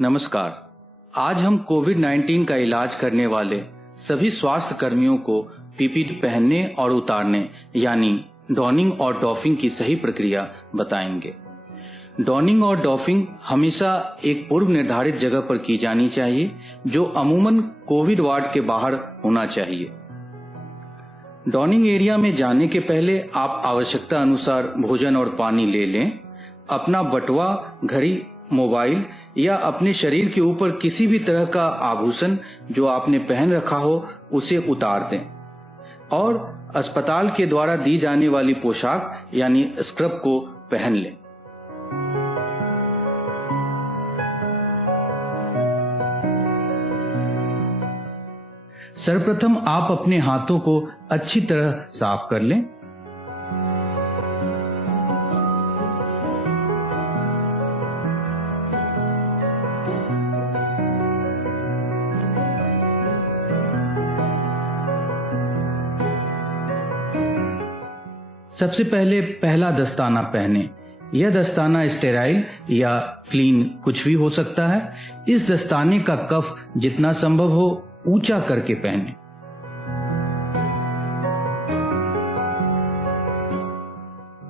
नमस्कार। आज हम कोविड-19 का इलाज करने वाले सभी स्वास्थ्य कर्मियों को पीपीई पहनने और उतारने यानी डॉनिंग और डॉफिंग की सही प्रक्रिया बताएंगे। डॉनिंग और डॉफिंग हमेशा एक पूर्व निर्धारित जगह पर की जानी चाहिए, जो अमूमन कोविड वार्ड के बाहर होना चाहिए। डॉनिंग एरिया में जाने के पहले आप आवश्यकता अनुसार भोजन और पानी ले लें। अपना बटुआ, घड़ी, मोबाइल या अपने शरीर के ऊपर किसी भी तरह का आभूषण जो आपने पहन रखा हो उसे उतार दें और अस्पताल के द्वारा दी जाने वाली पोशाक यानी स्क्रब को पहन लें। सर्वप्रथम आप अपने हाथों को अच्छी तरह साफ कर लें। सबसे पहले पहला दस्ताना पहने। यह दस्ताना स्टेराइल या क्लीन कुछ भी हो सकता है। इस दस्ताने का कफ जितना संभव हो ऊंचा करके पहने।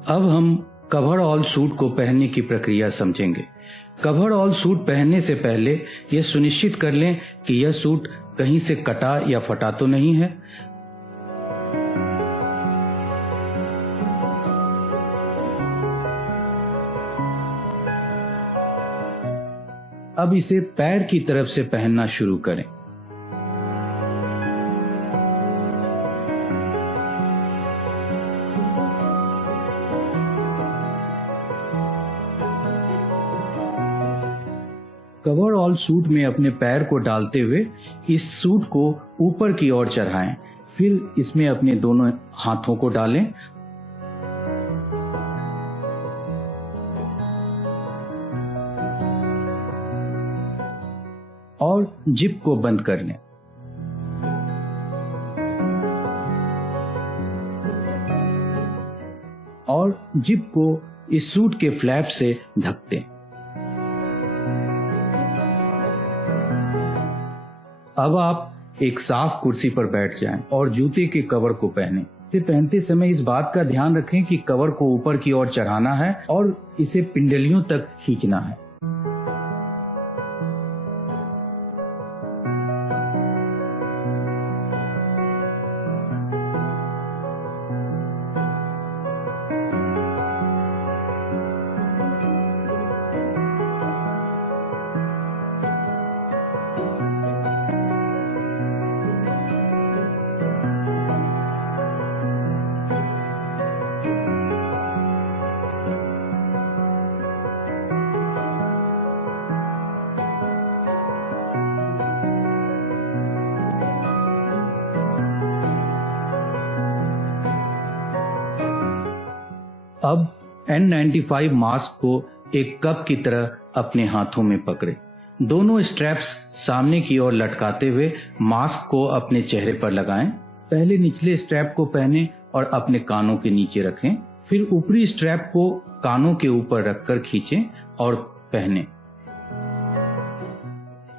अब हम कवर ऑल सूट को पहनने की प्रक्रिया समझेंगे। कवर ऑल सूट पहनने से पहले यह सुनिश्चित कर लें कि यह सूट कहीं से कटा या फटा तो नहीं है। अब इसे पैर की तरफ से पहनना शुरू करें। कवर ऑल सूट में अपने पैर को डालते हुए इस सूट को ऊपर की ओर चढ़ाएं। फिर इसमें अपने दोनों हाथों को डालें और जिप को बंद कर लें। और जिप को इस सूट के फ्लैप से ढक दें। अब आप एक साफ कुर्सी पर बैठ जाएं और जूते के कवर को पहनें। इसे पहनते समय इस बात का ध्यान रखें कि कवर को ऊपर की ओर चढ़ाना है और इसे पिंडलियों तक खींचना है। अब N95 मास्क को एक कप की तरह अपने हाथों में पकड़े। दोनों स्ट्रैप्स सामने की ओर लटकाते हुए मास्क को अपने चेहरे पर लगाएं। पहले निचले स्ट्रैप को पहनें और अपने कानों के नीचे रखें। फिर ऊपरी स्ट्रैप को कानों के ऊपर रखकर खींचें और पहनें।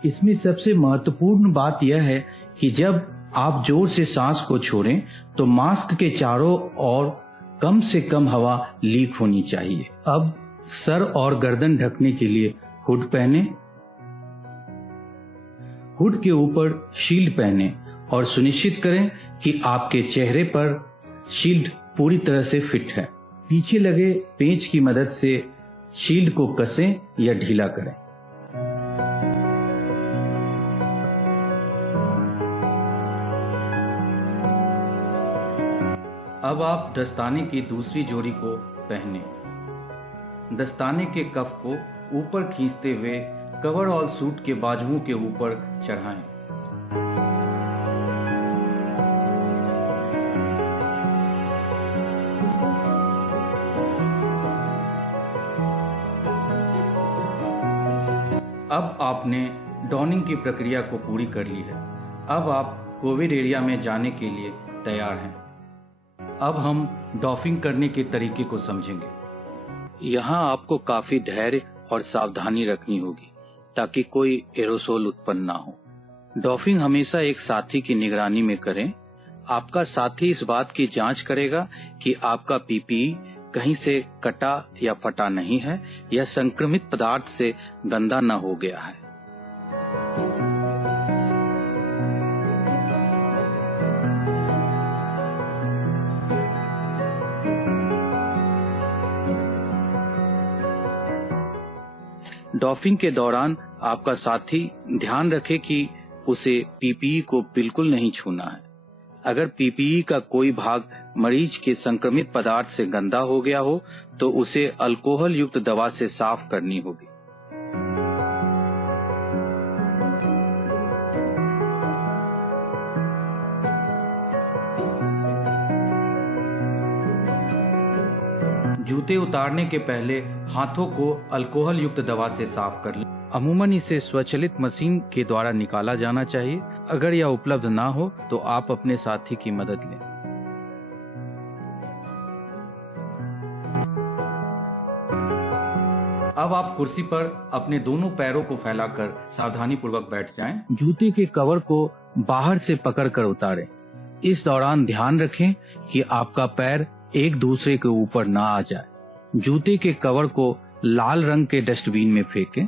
इसमें सबसे महत्वपूर्ण बात यह है कि जब आप जोर से सांस को छोड़ें तो मास्क के चारों ओर कम से कम हवा लीक होनी चाहिए। अब सर और गर्दन ढकने के लिए हुड पहने। हुड के ऊपर शील्ड पहने और सुनिश्चित करें कि आपके चेहरे पर शील्ड पूरी तरह से फिट है। पीछे लगे पेंच की मदद से शील्ड को कसें या ढीला करें। अब आप दस्ताने की दूसरी जोड़ी को पहने। दस्ताने के कफ को ऊपर खींचते हुए कवर ऑल सूट के बाजुओं के ऊपर चढ़ाएं। अब आपने डॉनिंग की प्रक्रिया को पूरी कर ली है। अब आप कोविड एरिया में जाने के लिए तैयार हैं। अब हम डॉफिंग करने के तरीके को समझेंगे। यहाँ आपको काफी धैर्य और सावधानी रखनी होगी ताकि कोई एरोसोल उत्पन्न ना हो। डॉफिंग हमेशा एक साथी की निगरानी में करें। आपका साथी इस बात की जांच करेगा कि आपका पीपीई कहीं से कटा या फटा नहीं है या संक्रमित पदार्थ से गंदा न हो गया है। डॉफिंग के दौरान आपका साथी ध्यान रखे कि उसे पीपीई को बिल्कुल नहीं छूना है। अगर पीपीई का कोई भाग मरीज के संक्रमित पदार्थ से गंदा हो गया हो तो उसे अल्कोहल युक्त दवा से साफ करनी होगी। जूते उतारने के पहले हाथों को अल्कोहल युक्त दवा से साफ कर लें। अमूमन इसे स्वचालित मशीन के द्वारा निकाला जाना चाहिए। अगर यह उपलब्ध ना हो तो आप अपने साथी की मदद लें। अब आप कुर्सी पर अपने दोनों पैरों को फैलाकर सावधानी पूर्वक बैठ जाएं। जूते के कवर को बाहर से पकड़कर उतारें। इस दौरान ध्यान रखें कि आपका पैर एक दूसरे के ऊपर ना आ जाए। जूते के कवर को लाल रंग के डस्टबिन में फेंकें।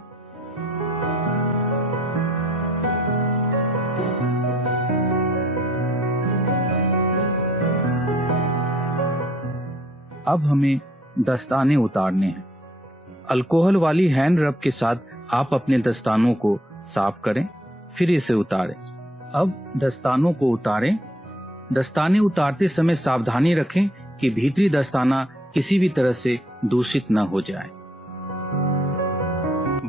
अब हमें दस्ताने उतारने हैं। अल्कोहल वाली हैंड रब के साथ आप अपने दस्तानों को साफ करें, फिर इसे उतारें। अब दस्तानों को उतारें। दस्ताने उतारते समय सावधानी रखें कि भीतरी दस्ताना किसी भी तरह से दूषित न हो जाए।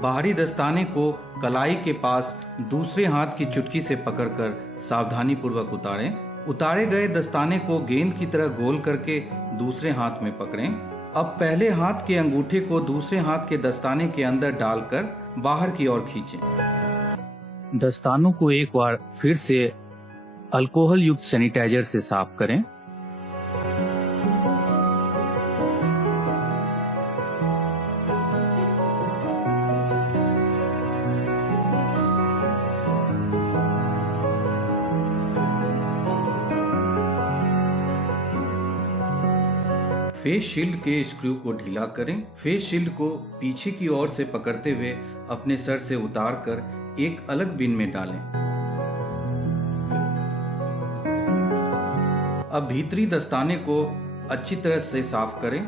बाहरी दस्ताने को कलाई के पास दूसरे हाथ की चुटकी से पकड़कर सावधानी पूर्वक उतारें। उतारे गए दस्ताने को गेंद की तरह गोल करके दूसरे हाथ में पकड़ें। अब पहले हाथ के अंगूठे को दूसरे हाथ के दस्ताने के अंदर डालकर बाहर की ओर खींचें। दस्तानों को एक बार फिर से अल्कोहल युक्त सैनिटाइजर से साफ करें। फेस शील्ड के स्क्रू को ढीला करें। फेस शील्ड को पीछे की ओर से पकड़ते हुए अपने सर से उतारकर एक अलग बिन में डालें। अब भीतरी दस्ताने को अच्छी तरह से साफ करें।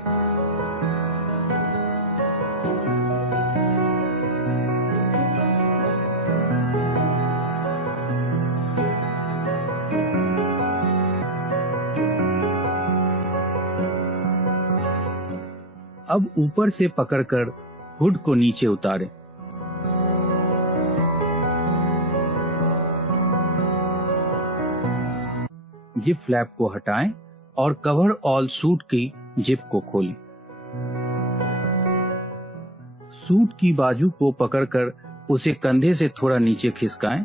अब ऊपर से पकड़कर हुड को नीचे उतारें। जिप फ्लैप को हटाएं और कवर ऑल सूट की जिप को खोलें। सूट की बाजू को पकड़कर उसे कंधे से थोड़ा नीचे खिसकाएं।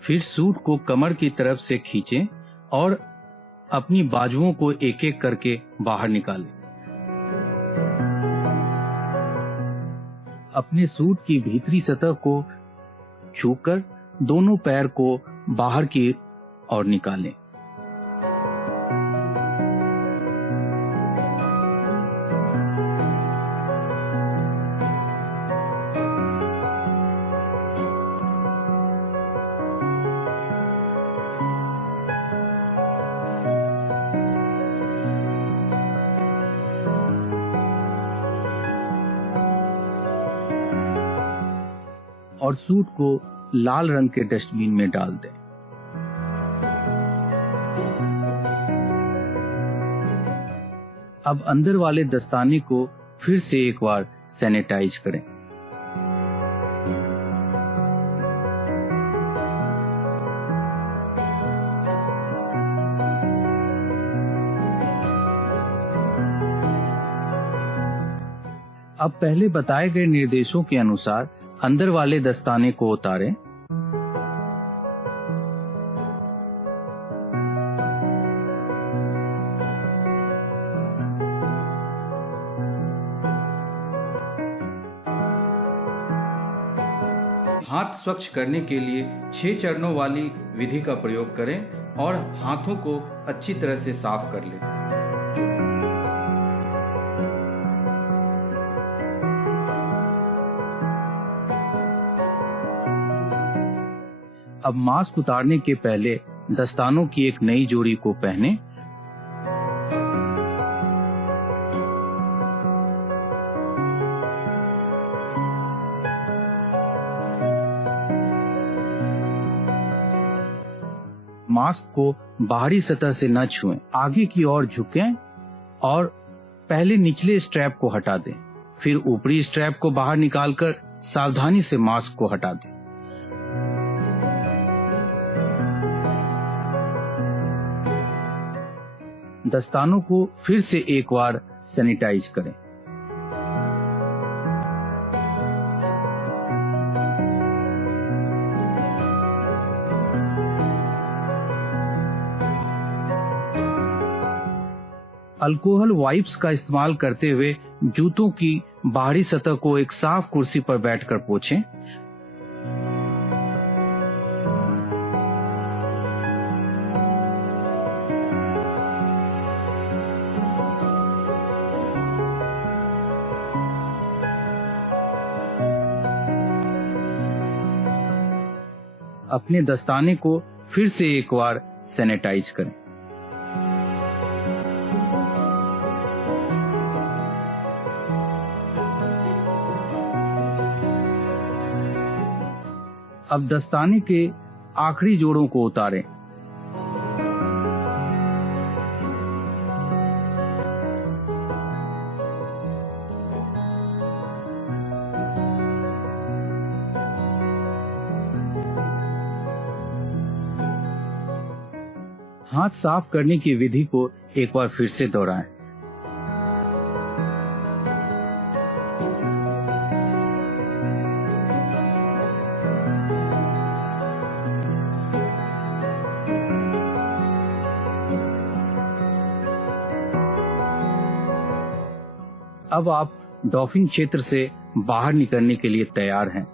फिर सूट को कमर की तरफ से खींचें और अपनी बाजुओं को एक एक करके बाहर निकालें। अपने सूट की भीतरी सतह को छूकर दोनों पैर को बाहर की ओर निकालें। और सूट को लाल रंग के डस्टबिन में डाल दें। अब अंदर वाले दस्ताने को फिर से एक बार सैनिटाइज करें। अब पहले बताए गए निर्देशों के अनुसार अंदर वाले दस्ताने को उतारें। हाथ स्वच्छ करने के लिए 6 चरणों वाली विधि का प्रयोग करें और हाथों को अच्छी तरह से साफ कर लें। अब मास्क उतारने के पहले दस्तानों की एक नई जोड़ी को पहनें। मास्क को बाहरी सतह से न छुएं, आगे की ओर झुकें और पहले निचले स्ट्रैप को हटा दें, फिर ऊपरी स्ट्रैप को बाहर निकालकर सावधानी से मास्क को हटा दें। दस्तानों को फिर से एक बार सैनिटाइज करें। अल्कोहल वाइप्स का इस्तेमाल करते हुए जूतों की बाहरी सतह को एक साफ कुर्सी पर बैठकर पोंछें। अपने दस्ताने को फिर से एक बार सैनिटाइज करें। अब दस्ताने के आखिरी जोड़ों को उतारें। हाथ साफ करने की विधि को एक बार फिर से दोहराएं। अब आप डॉफिंग क्षेत्र से बाहर निकलने के लिए तैयार हैं।